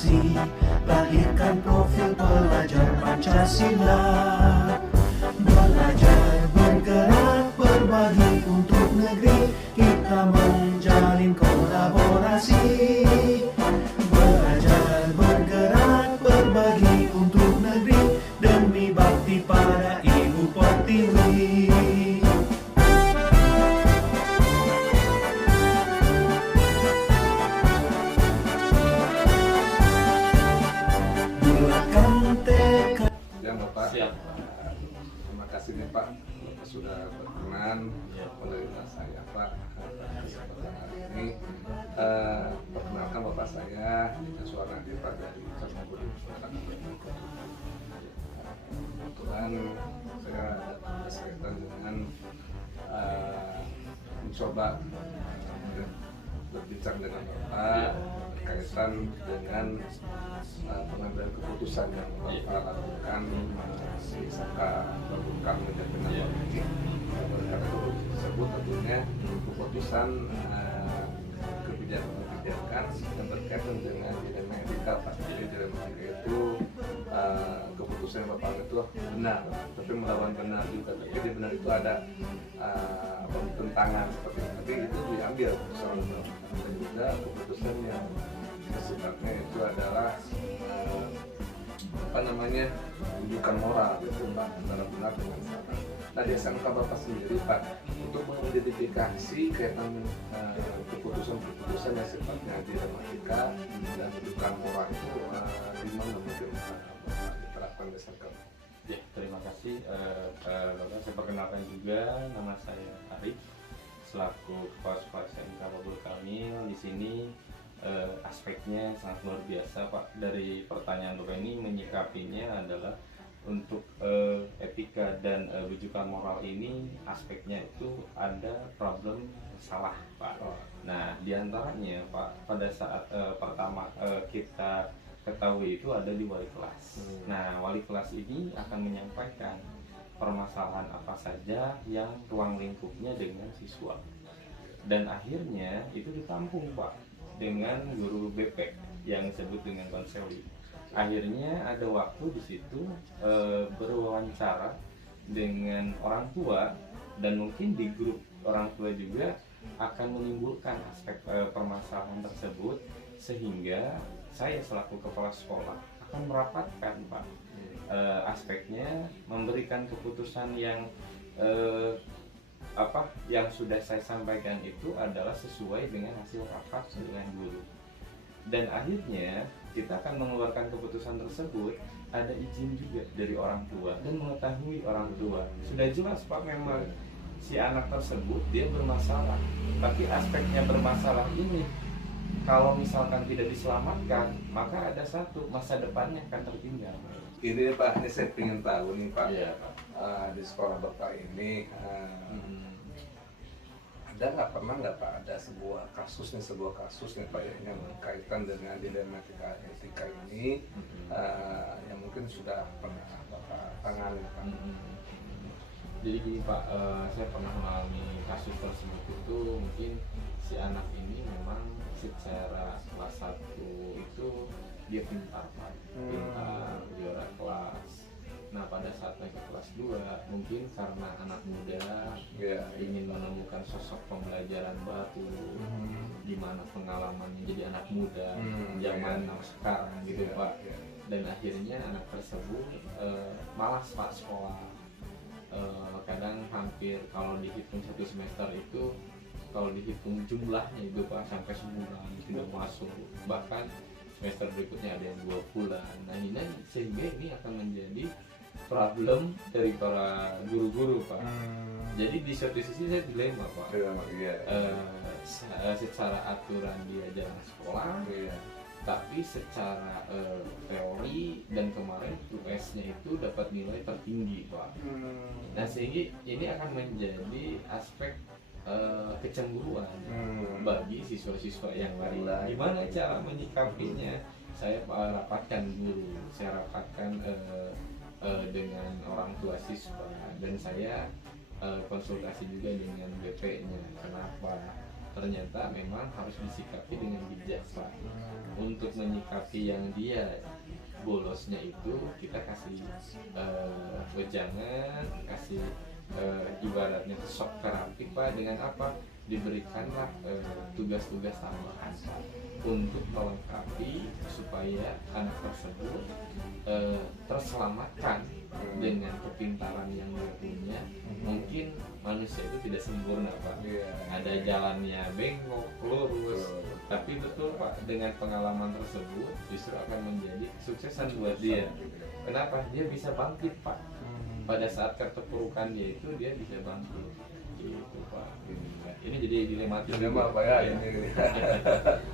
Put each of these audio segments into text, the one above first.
demokrasi, lahirkan profil pelajar Pancasila. Belajar, bergerak, berbagi untuk negeri, kita menjalin kolaborasi. Belajar, bergerak, berbagi untuk negeri, demi bakti pada Ibu Pertiwi. Bulatkan tekad. Ya Bapak. Siap. Terima kasih nih Pak, Bapak sudah berkenan menerima saya Pak pada kesempatan hari ini. Perkenalkan Bapak saya, suara Pak dari Cernaburi. Kebetulan saya berkaitan dengan mencoba berbicara dengan Bapak berkaitan dengan pengambilan keputusan yang Bapak lakukan di Saka Babukan menjadi penanggung ini. Karena keputusan tersebut tentunya keputusan kebijakan yang berkaitan dengan dilema etika Pak. Jadi dilema etika itu keputusan yang Bapak itu benar, tapi melawan benar juga. Tapi di benar itu ada pertentangan seperti itu. Tapi itu diambil soal dan juga keputusan yang sifatnya itu adalah rujukan moral gitu Pak, antara benar dengan salah. Nah di SMK Bapak sendiri Pak, untuk mengidentifikasi kaitan keputusan-keputusan yang sifatnya dilematika dan rujukan moral itu di mana mungkin Bapak diterapkan di SMK? Ya, terima kasih Bapak. Saya perkenalkan juga, nama saya Arif selaku Kepala Sekolah SMK Babul Kamil. Di sini aspeknya sangat luar biasa Pak. Dari pertanyaan Bapak ini menyikapinya adalah untuk etika dan rujukan moral ini aspeknya itu ada problem salah Pak. Nah diantaranya Pak, pada saat pertama kita ketahui itu ada di wali kelas. Nah wali kelas ini akan menyampaikan permasalahan apa saja yang ruang lingkupnya dengan siswa, dan akhirnya itu ditampung Pak dengan guru BP yang disebut dengan konseli. Akhirnya ada waktu di situ berwawancara dengan orang tua, dan mungkin di grup orang tua juga akan menimbulkan aspek permasalahan tersebut, sehingga saya selaku kepala sekolah akan merapatkan Pak aspeknya, memberikan keputusan yang yang sudah saya sampaikan itu adalah sesuai dengan hasil rapat dengan guru, dan akhirnya kita akan mengeluarkan keputusan tersebut ada izin juga dari orang tua dan mengetahui orang tua. Sudah jelas Pak, memang si anak tersebut dia bermasalah, tapi aspeknya bermasalah ini kalau misalkan tidak diselamatkan, maka ada satu masa depannya akan tertinggal. Ini Pak, ini saya ingin tahu nih Pak, Iya, Pak. Di sekolah Bapak ini pernah nggak Pak ada sebuah kasus nih Pak yang berkaitan dengan dilematika etika ini yang mungkin sudah pernah Bapak tangani Pak? Jadi gini Pak, saya pernah mengalami kasus tersebut. Itu mungkin si anak ini memang secara kelas 1 itu dia pintar Pak, pintar, juara kelas. Nah pada saat naik ke kelas 2 mungkin karena anak muda ingin menemukan sosok pembelajaran baru, di mana pengalamannya jadi anak muda zaman now sekarang gitu Pak. Dan akhirnya anak tersebut malas Pak sekolah. Kadang hampir kalau dihitung satu semester itu, kalau dihitung jumlahnya itu Pak sampai sebulan tidak masuk, bahkan semester berikutnya ada yang 2 bulan. Nah ini sehingga ini akan menjadi problem dari para guru-guru Pak. Jadi di satu sisi saya dilema Pak. Secara aturan dia jalan sekolah, tapi secara teori dan kemarin US-nya itu dapat nilai tertinggi Pak. Nah sehingga ini akan menjadi aspek kecemburuan bagi siswa-siswa yang lain. Gimana cara menyikapinya? Saya rapatkan guru, saya rapatkan dengan orang tua siswa, dan saya konsultasi juga dengan BP-nya. Kenapa? ternyata memang harus disikapi dengan bijak Pak. Untuk menyikapi yang dia bolosnya itu kita kasih wejangan, kasih ibaratnya shock terapi Pak, dengan apa? Diberikanlah tugas-tugas tambahan Pak, untuk melengkapi supaya anak tersebut terselamatkan dengan kepintaran yang dia punya. Mungkin manusia itu tidak sempurna Pak, ada jalannya bengkok, lurus, tapi betul Pak, dengan pengalaman tersebut justru akan menjadi kesuksesan buat dia. Kenapa? Dia bisa bangkit Pak, pada saat keterpurukan dia itu dia bisa bangkit gitu Pak. Ini jadi dilematis Dilema Pak ya ini.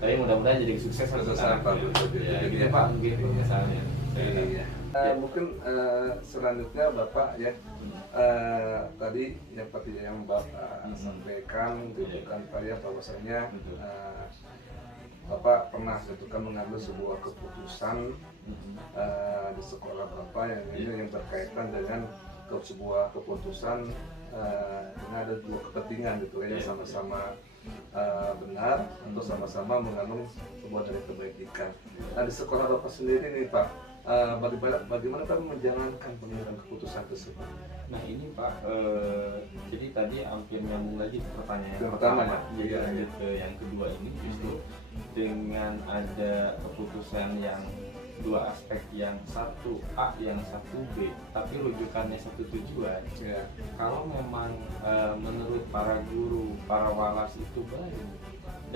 tapi mudah-mudahan jadi kesuksesan Pak. ya gitu Pak, gitu misalnya. Iya. Mungkin selanjutnya Bapak ya, tadi yang seperti yang Bapak sampaikan gitu kan Pak ya, bahwasanya Bapak pernah gitu kan mengambil sebuah keputusan di sekolah Bapak yang ini yang berkaitan dengan sebuah keputusan dengan ada dua kepentingan gitu ya, yang sama-sama benar atau sama-sama mengandung sebuah dari kebaikan. Nah di sekolah Bapak sendiri nih Pak, bagaimana Pak menjalankan pengambilan keputusan tersebut? Nah ini Pak, jadi tadi hampir nyambung lagi pertanyaan yang pertama pertama, jadi iya, lanjut ke yang kedua ini, justru dengan ada keputusan yang dua aspek, yang satu A, yang satu B, tapi rujukannya satu tujuan. Ya. Kalau memang menurut para guru, para walas itu baik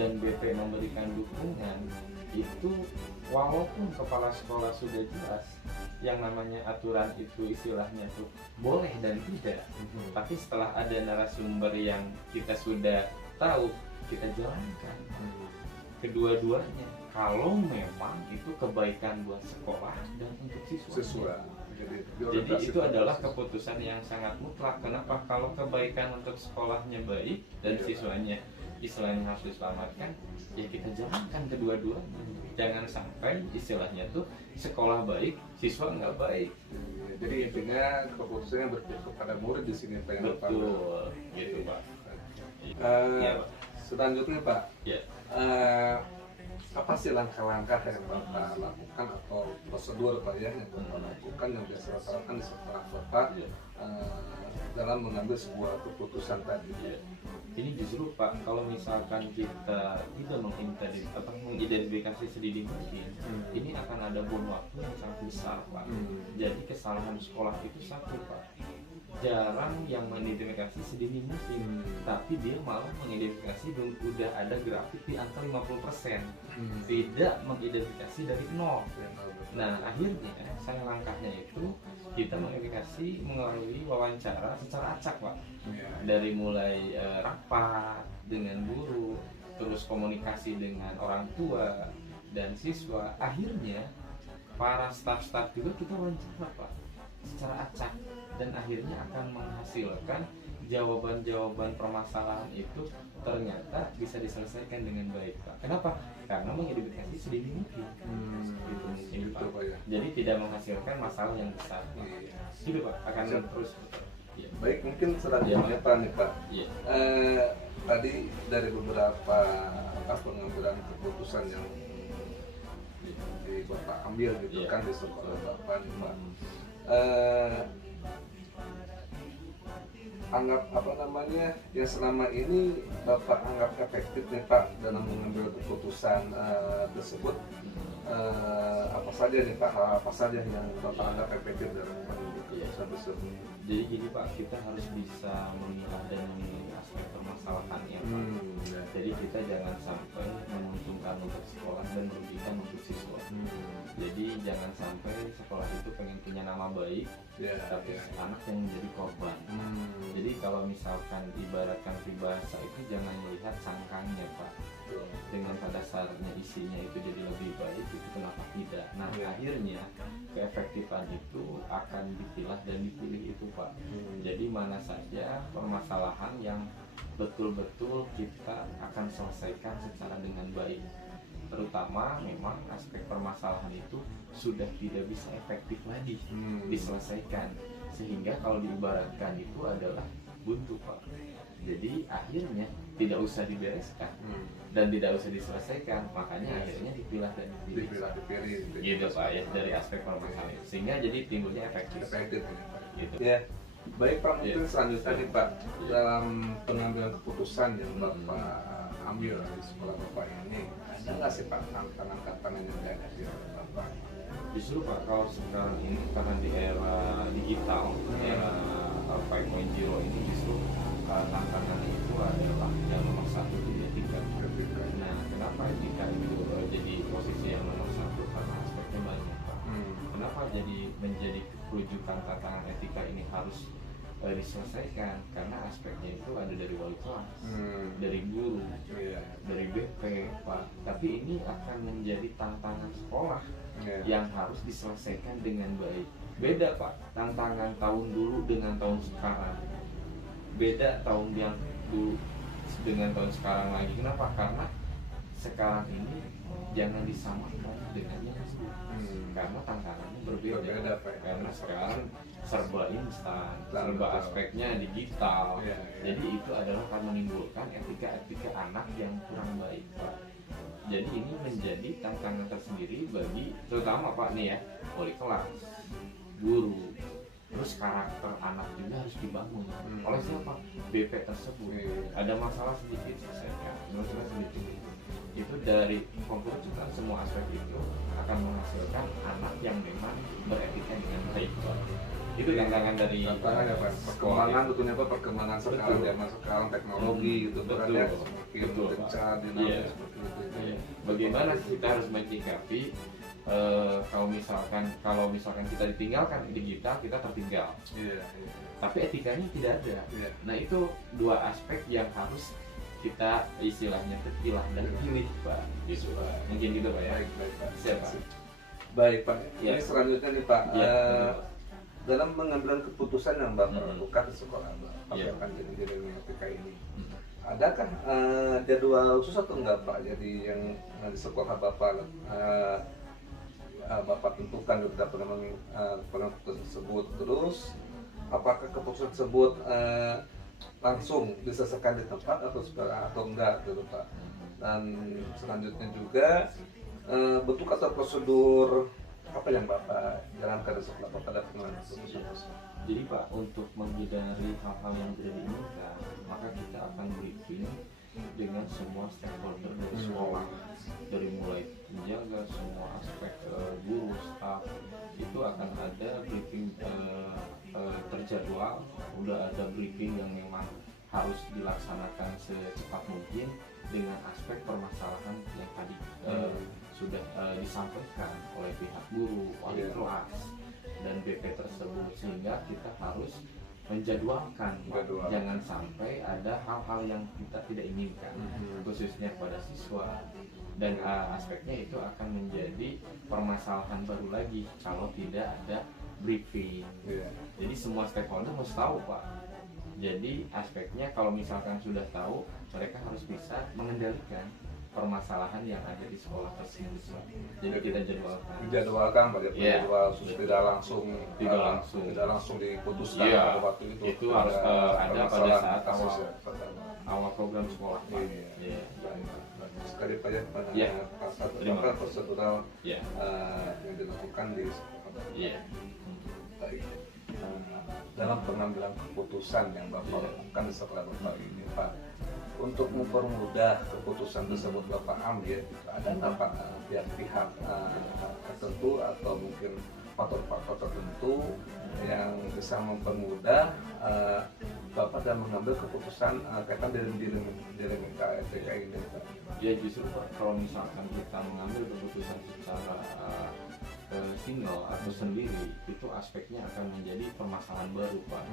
dan BP memberikan dukungan, itu walaupun kepala sekolah sudah jelas yang namanya aturan itu istilahnya tuh boleh dan tidak, tapi setelah ada narasumber yang kita sudah tahu, kita jalankan kedua-duanya kalau memang itu kebaikan buat sekolah dan untuk siswa. Jadi itu adalah keputusan yang sangat mutlak. Kenapa? Kalau kebaikan untuk sekolahnya baik dan siswanya istilahnya harus diselamatkan, ya kita jalankan kedua-duanya. Jangan sampai istilahnya tuh sekolah baik, siswa nggak baik. Jadi intinya keputusannya berpihak kepada murid di sini Pak. Betul, gitu Pak. Ya, Pak. Selanjutnya Pak, Ya. Apa sih langkah-langkah yang Bapak lakukan atau prosedur Pak ya yang Bapak lakukan yang biasa lakukan di sekolah Bapak dalam mengambil sebuah keputusan tadi? Ya. Ini justru Pak, kalau misalkan kita tidak mengidentifikasi sedini mungkin, ini akan ada bom waktu yang sangat besar Pak. Jadi kesalahan sekolah itu satu Pak, jarang yang mengidentifikasi sedini mungkin, tapi dia malah mengidentifikasi dan udah ada grafik di angka 50%, tidak mengidentifikasi dari nol. Nah akhirnya saya langkahnya itu kita mengidentifikasi melalui wawancara secara acak Pak, dari mulai rapat dengan guru, terus komunikasi dengan orang tua dan siswa, akhirnya para staf-staf juga kita wawancara Pak secara acak, dan akhirnya akan menghasilkan jawaban-jawaban permasalahan itu ternyata bisa diselesaikan dengan baik Pak. Kenapa? Karena mengidentifikasi sedini mungkin. Gitu mungkin Pak. Ya. Jadi tidak menghasilkan masalah yang besar Pak. Gitu Pak, akan terus. Ya. Baik, mungkin selanjutnya Pak nih Pak. Ya. Tadi dari beberapa pengambilan keputusan yang di Bapak ambil gitu kan di sekolah Bapak nih Pak. Anggap yang selama ini Bapak anggap efektif nih Pak dalam mengambil keputusan tersebut, apa saja nih Pak, apa saja yang Bapak anggap efektif dalam mengambil keputusan tersebut? Jadi gini Pak, kita harus bisa melihat dan menilai aspek permasalahannya Pak. Jadi kita jangan sampai menguntungkan untuk sekolah dan merugikan untuk siswa. Jadi jangan sampai sekolah itu pengen punya nama baik, tapi anak yang menjadi korban. Jadi kalau misalkan ibaratkan peribahasa itu jangan melihat sangkanya Pak, dengan pada dasarnya isinya itu jadi lebih baik, itu kenapa tidak? Nah akhirnya keefektifan itu akan dipilah dan dipilih itu Pak. Jadi mana saja permasalahan yang betul-betul kita akan selesaikan secara dengan baik, terutama memang aspek permasalahan itu sudah tidak bisa efektif lagi diselesaikan, sehingga kalau diibaratkan itu adalah buntu Pak. Jadi akhirnya tidak usah dibereskan dan tidak usah diselesaikan, makanya akhirnya dipilah dan dipilih. dipilih Gitu Pak ya, dari aspek permasalahan. Sehingga jadi timbulnya efektif. Gitu. Ya, baik Pak, mungkin selanjutnya nih Pak, dalam pengambilan keputusan yang Bapak ambil di sekolah Bapak ini, ada nggak sih Pak tantangan-tantangan yang dihadapi oleh Bapak? Justru Pak, kalau sekarang ini karena di era digital, era 5.0 ini justru tantangannya itu adalah yang nomor satu di etika. Nah, kenapa etika itu jadi posisi yang nomor satu? Karena aspeknya banyak Pak. Kenapa menjadi rujukan tantangan etika ini harus diselesaikan? Karena aspeknya itu ada dari wali kelas, dari guru, dari BP Pak. Tapi ini akan menjadi tantangan sekolah yang harus diselesaikan dengan baik. Beda Pak, tantangan tahun dulu dengan tahun sekarang. Beda tahun yang dulu dengan tahun sekarang lagi. Kenapa? Karena sekarang ini jangan disamakan dengan yang dulu. Karena tantangannya berbeda. Karena sekarang serba instan, serba aspeknya digital. Jadi itu adalah akan menimbulkan etika-etika anak yang kurang baik Pak. Jadi ini menjadi tantangan tersendiri bagi terutama Pak nih ya, wali kelas, guru, terus karakter anak juga harus dibangun oleh siapa? BP tersebut. Ada masalah sedikit selesaikan, masalah sedikit itu dari konkur juga, semua aspek itu akan menghasilkan anak yang memang beretika dengan baik. Itu tantangan dari tantangannya Pak, perkembangan tentunya Pak, perkembangan sekarang, zaman sekarang teknologi itu berada semakin gencar, dinamis seperti itu. Bagaimana kita harus menyikapi kalau misalkan kita ditinggalkan digital, kita tertinggal. Tapi etikanya tidak ada. Nah itu dua aspek yang harus kita istilahnya terpilah dan pilih Pak. Gitu Pak. Mungkin gitu Pak ya. Baik Pak. Siapa? Baik Pak. Ya. Ini selanjutnya nih Pak. Ya. Dalam mengambil keputusan yang Bapak lakukan di sekolah Bapak Ya. akan jadi etika ini. Adakah jadwal khusus atau enggak Pak? Jadi yang di sekolah Bapak Bapak tentukan ketika pengambilan keputusan tersebut, terus apakah keputusan tersebut langsung diselesaikan di tempat atau enggak gitu Pak? Dan selanjutnya juga bentuk atau prosedur apa yang Bapak jalankan di sekolah Bapak dalam pengambilan keputusan tersebut? Jadi Pak, untuk menghindari hal-hal yang tidak diinginkan, maka kita akan briefing dengan semua stakeholder dari sekolah, dari mulai penjaga, semua aspek guru, staf, itu akan ada briefing terjadwal, udah ada briefing yang memang harus dilaksanakan secepat mungkin dengan aspek permasalahan yang tadi sudah disampaikan oleh pihak guru, wali kelas, dan BP tersebut, sehingga kita harus menjadwalkan, jangan sampai ada hal-hal yang kita tidak inginkan, khususnya pada siswa. Dan aspeknya itu akan menjadi permasalahan baru lagi kalau tidak ada briefing. Jadi semua stakeholder harus tahu Pak. Jadi aspeknya kalau misalkan sudah tahu, mereka harus bisa mengendalikan permasalahan yang ada di sekolah tersebut. Jadi kita dijadwalkan pada jadwal tidak langsung diputuskan pada waktu itu. Itu harus ada pada saat awal program sekolah. Sekali Pak ya, prosedural yang dilakukan di sekolah. Baik. Dalam pengambilan keputusan yang Bapak lakukan di sekolah Bapak ini Pak, untuk mempermudah keputusan tersebut Bapak ambil, ada nggak Pak pihak-pihak tertentu atau mungkin faktor-faktor tertentu yang bisa mempermudah Bapak dalam mengambil keputusan kaitan dengan diri etika ini Pak? Ya justru Pak, kalau misalkan kita mengambil keputusan secara single atau sendiri, itu aspeknya akan menjadi permasalahan baru Pak.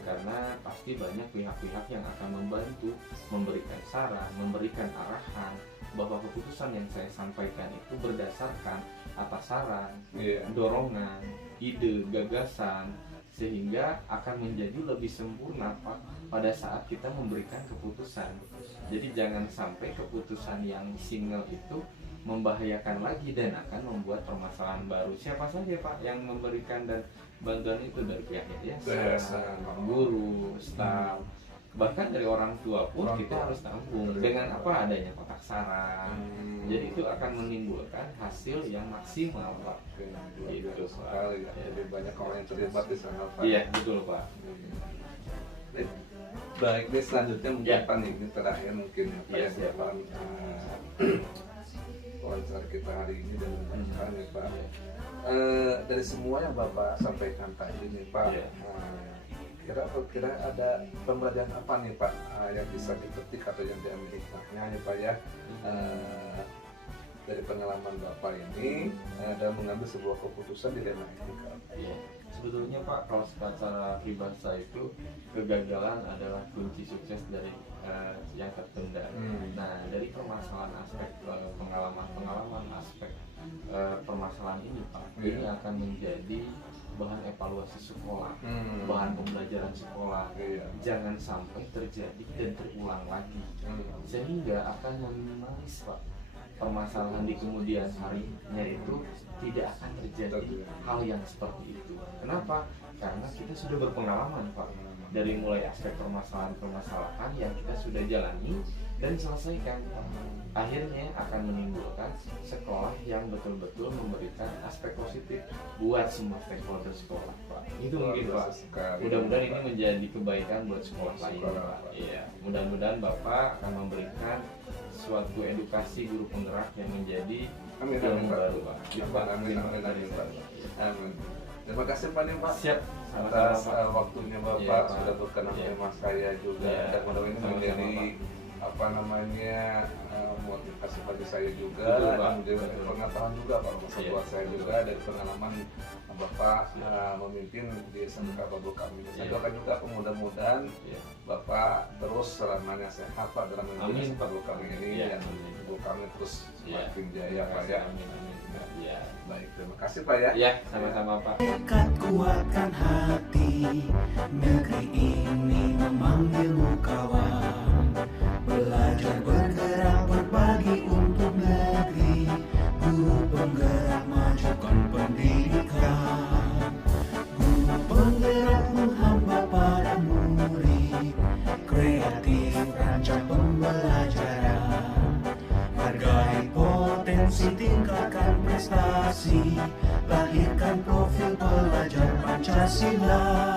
Karena pasti banyak pihak-pihak yang akan membantu, memberikan saran, memberikan arahan bahwa keputusan yang saya sampaikan itu berdasarkan atas saran, dorongan, ide, gagasan, sehingga akan menjadi lebih sempurna Pak pada saat kita memberikan keputusan. Jadi jangan sampai keputusan yang single itu membahayakan lagi dan akan membuat permasalahan baru. Siapa saja Pak yang memberikan dan bantuan itu dari pihak yayasan, guru, staf, bahkan dari orang tua pun Orang kita tua. harus tampung Dari dengan orang apa adanya kotak saran. Jadi itu akan menimbulkan hasil yang maksimal, Pak. Oke, luar Gitu, biasa Pak. sekali ya. Jadi banyak orang yang terlibat di sana, Pak. Iya, betul, Pak. Baik, nih selanjutnya mungkin Ya. Pak nih, ini terakhir mungkin Pak Iya, ya, siap, Pak. wawancara kita hari ini dan mendengarkan nih Pak. Iya. Dari semua yang Bapak sampaikan tadi nih Pak, Iya. kira-kira ada pembelajaran apa nih Pak yang bisa dipetik atau yang diambil hikmahnya nih Pak ya dari pengalaman Bapak ini dalam mengambil sebuah keputusan dilema etika. Iya. Sebetulnya Pak, kalau secara pribadi itu kegagalan adalah kunci sukses dari yang tertunda. Nah, dari permasalahan aspek pengalaman aspek permasalahan ini Pak, ini akan menjadi bahan evaluasi sekolah, bahan pembelajaran sekolah. Jangan sampai terjadi dan terulang lagi, sehingga akan meminimalis Pak permasalahan di kemudian harinya itu tidak akan terjadi hal yang seperti itu. Kenapa? Karena kita sudah berpengalaman Pak, dari mulai aspek permasalahan yang kita sudah jalani dan selesaikan. Akhirnya akan menimbulkan sekolah yang betul-betul memberikan aspek positif buat semua stakeholder sekolah Pak. Itu mungkin Pak. Mudah-mudahan ini menjadi kebaikan buat sekolah lain Pak. Iya. Mudah-mudahan Bapak akan memberikan suatu edukasi guru penggerak yang menjadi ilmu baru Pak. Amin. Terima kasih Pak nih Pak. Siap. Atas Sama-sama Pak. waktunya Bapak Iya, Pak. sudah berkenan Iya. sama saya juga Iya. dan mudah-mudahan ini Sama-sama, menjadi Pak. motivasi bagi saya juga Betul, Pak. dan menjadi Betul. pengetahuan juga Pak masa Iya. buat saya juga dari pengalaman Bapak memimpin di SMK Babul Kamil. Saya Iya. doakan juga mudah-mudahan Iya. Bapak terus selamanya sehat Pak dalam memimpin Amin. SMK Babul Kamil ini Iya. dan Babul Kamil terus Iya. semakin jaya Pak ya. Amin. Iya. Baik, terima kasih Pak ya. Iya, sama-sama Pak. Tekad kuatkan hati, negeri ini memanggilmu kawan. Belajar bergerak berbagi untuk negeri, guru penggerak majukan pendidikan. Guru penggerak menghamba pada murid, kreatif rancang pembelajaran. Hargai potensi, tingkatkan prestasi, lahirkan profil pelajar Pancasila.